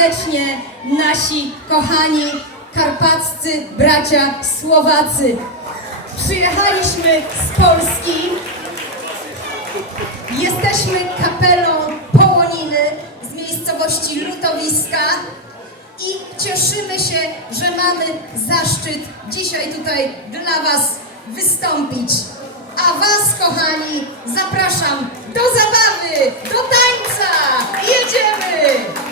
serdecznie nasi kochani karpaccy bracia Słowacy. Przyjechaliśmy z Polski. Jesteśmy kapelą Połoniny z miejscowości Lutowiska i cieszymy się, że mamy zaszczyt dzisiaj tutaj dla Was wystąpić. A Was, kochani, zapraszam do zabawy, do tańca! Jedziemy!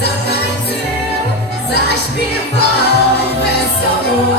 затанцює, зашпівав весело.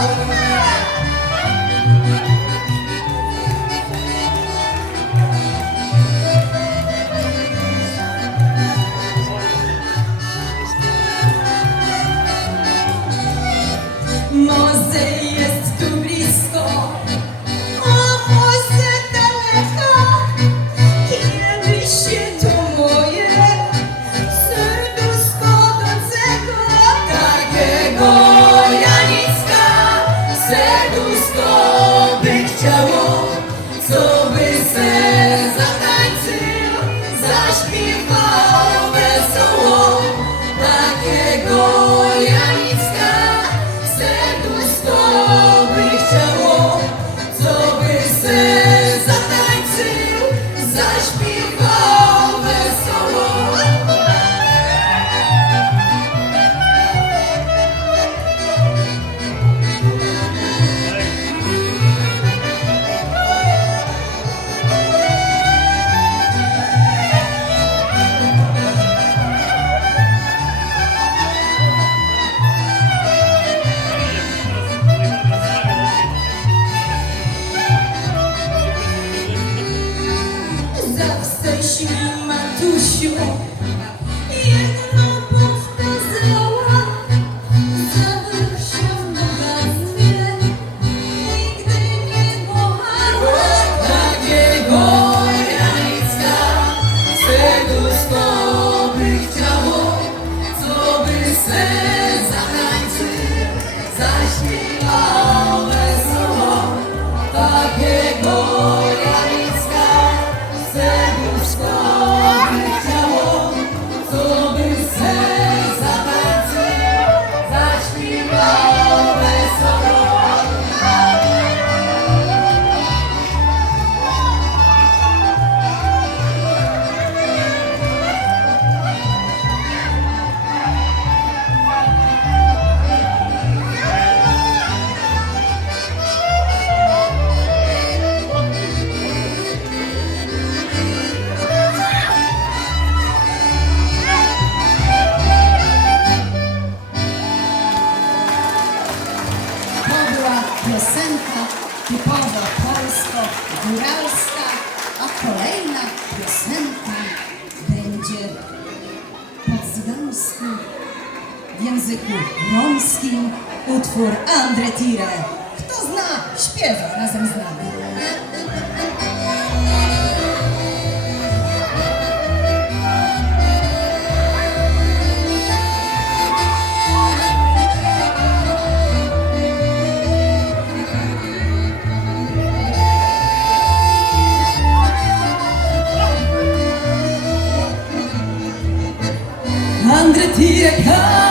Typowo polsko-góralska, a kolejna piosenka będzie po cygańsku w języku romskim utwór Andre Tire. Kto zna, śpiewa razem z nami. Tire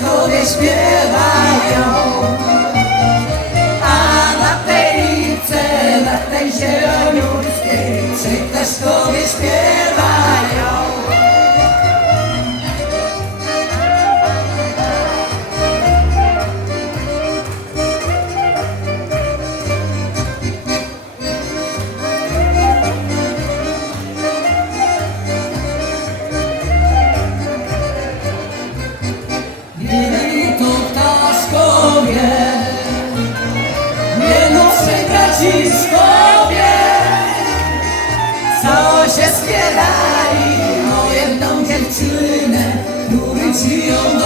ptaszkowie śpiewają. A na tej lice, na tej zieloniutkiej, trzej ptaszkowie śpiewają. Braciszkowie, co się zbierali o jedną dziewczynę, który ci ją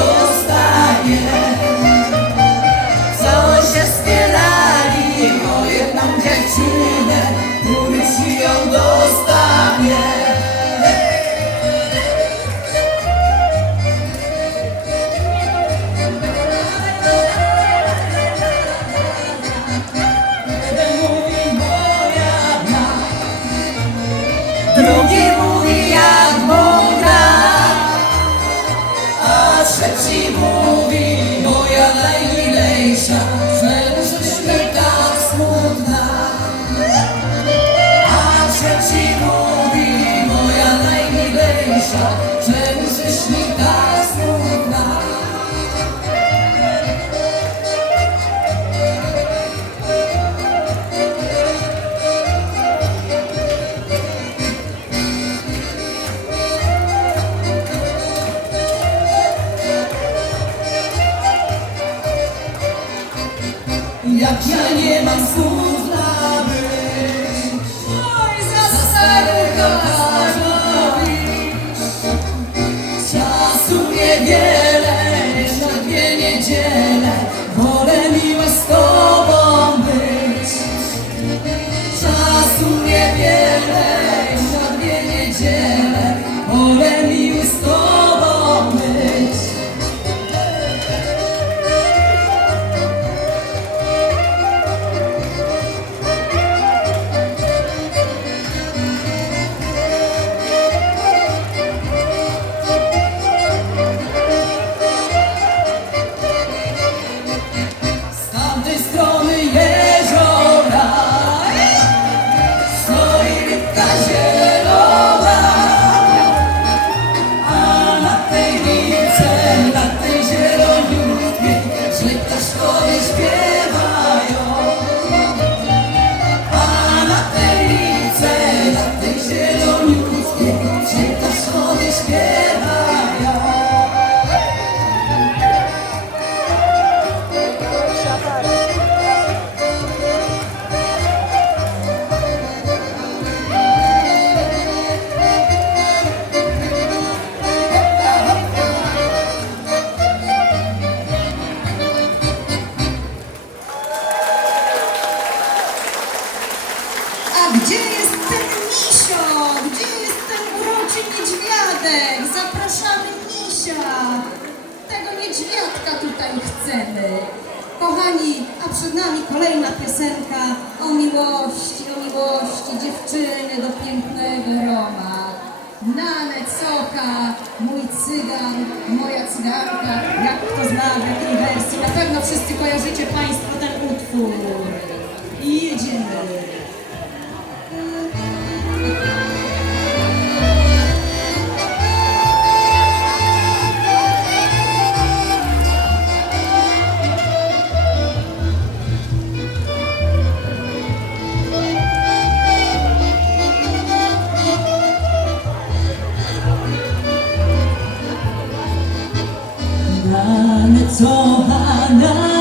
gdzie jest ten misio? Gdzie jest ten uroczy niedźwiadek? Zapraszamy misia. Tego niedźwiadka tutaj chcemy. Kochani, a przed nami kolejna piosenka o miłości, o miłości dziewczyny do pięknego Roma. Nanet Socha, mój cygan, moja cyganka, jak kto zna w jakiej wersji. Na pewno wszyscy kojarzycie Państwo ten utwór. I jedziemy. Nane co hanadega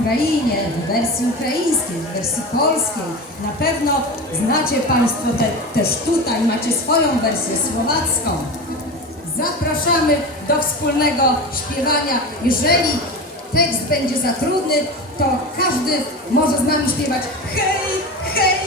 Ukrainie, w wersji ukraińskiej, w wersji polskiej. Na pewno znacie Państwo te, też tutaj, macie swoją wersję słowacką. Zapraszamy do wspólnego śpiewania. Jeżeli tekst będzie za trudny, to każdy może z nami śpiewać hej, hej,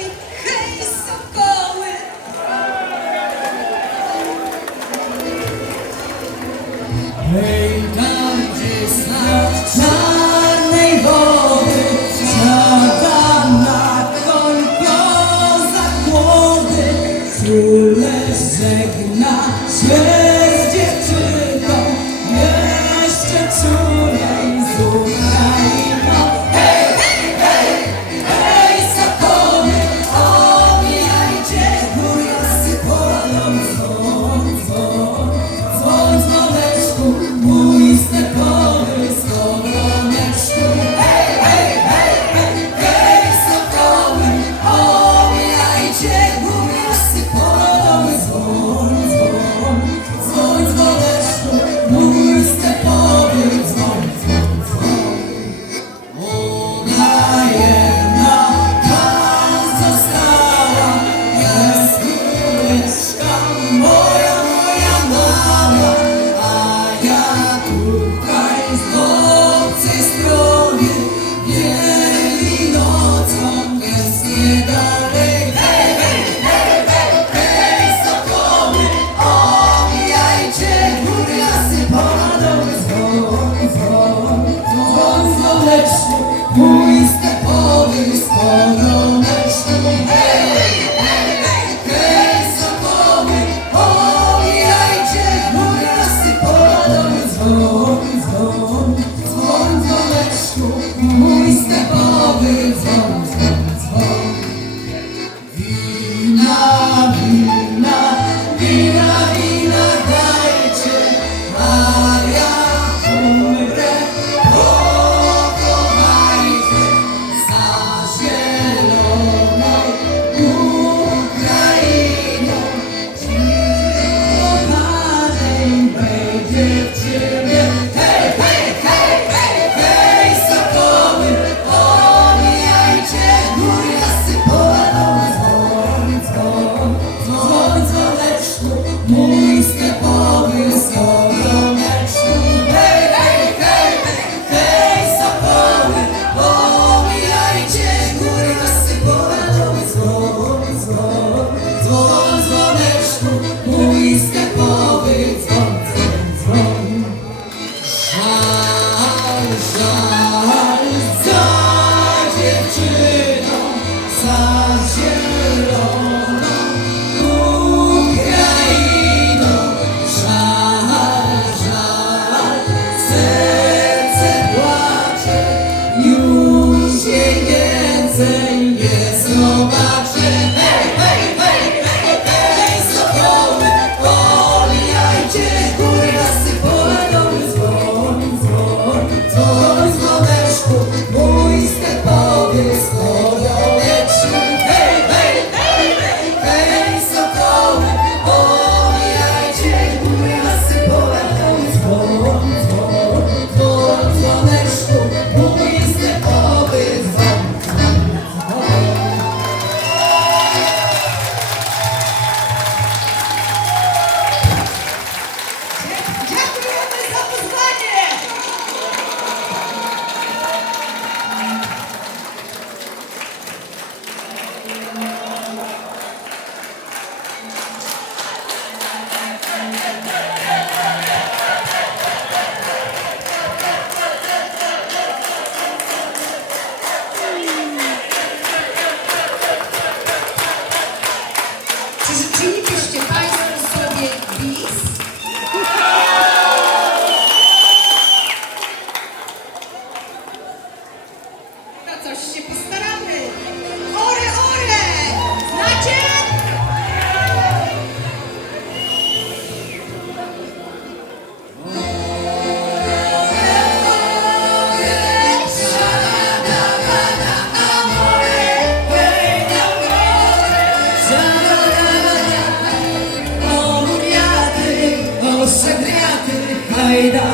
사이다.